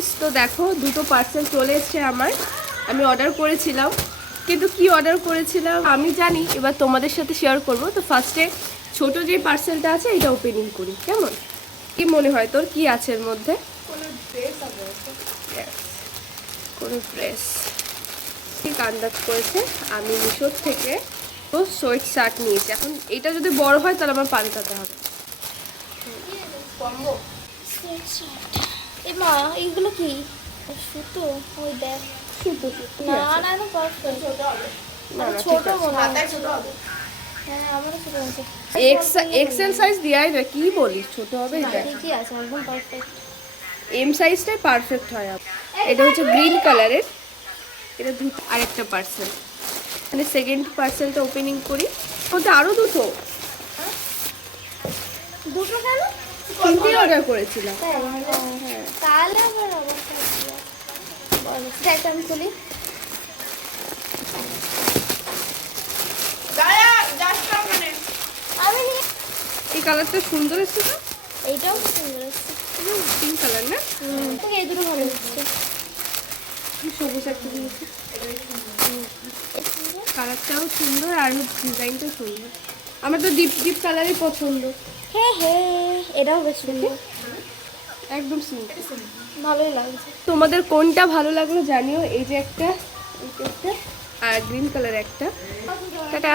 Guys, তো দেখো দুটো পার্সেল চলে এসেছে আমার। আমি অর্ডার করেছিলাম, কিন্তু কি অর্ডার করেছিলাম আমি জানি, এবার তোমাদের সাথে শেয়ার করব। তো ফার্স্টে ছোট যে পার্সেলটা আছে এটা ওপেনিং করি। কেমন, কি মনে হয় তোর কি আছে এর মধ্যে? কোনো ড্রেস ঠিক আন্দাজ করেছে। আমি মিশোর থেকে তো সোয়েট শার্ট নিয়েছি। এখন এটা যদি বড় হয় তাহলে আমার পাল্টাতে হবে। মা এইগুলো কি সুতো? ওই দেখ সুতো না না না পারফেক্ট ছোট মনে হয়। হ্যাঁ আমারও ছোট আছে। এক্সেল সাইজ দেয়াই না, কি বলিস ছোট হবে? এটা ঠিকই আছে একদম পারফেক্ট। এম সাইজটাই পারফেক্ট হয়। এটা হচ্ছে গ্রিন কালারের। এটা আরেকটা পার্সেল, মানে সেকেন্ড পার্সেলটা ওপেনিং করি। ওটা আরও দুটো দুটো কেন? তিনটে অর্ডার করেছিলাম। হ্যাঁ তাহলে আবার অবস্থা বলো সেটা আমি খুলি। আমি এই কালারটা সুন্দর এসছে তো, এইটাও সুন্দর আছে। পিঙ্ক কালার না? তোকে এই দুটো ভালো লাগছে। সবুজ একটা দিয়েছি, কালারটাও সুন্দর আর ডিজাইনটাও সুন্দর। আমার তো ডিপ ডিপ কালারই পছন্দ। হ্যাঁ হ্যাঁ এটাও বেশ সুন্দর, একদম সিম্পল, ভালোই লাগছে। তোমাদের কোনটা ভালো লাগলো জানিও। এই যে একটা, এই যে একটা, আর গ্রিন কালার একটা। টাটা।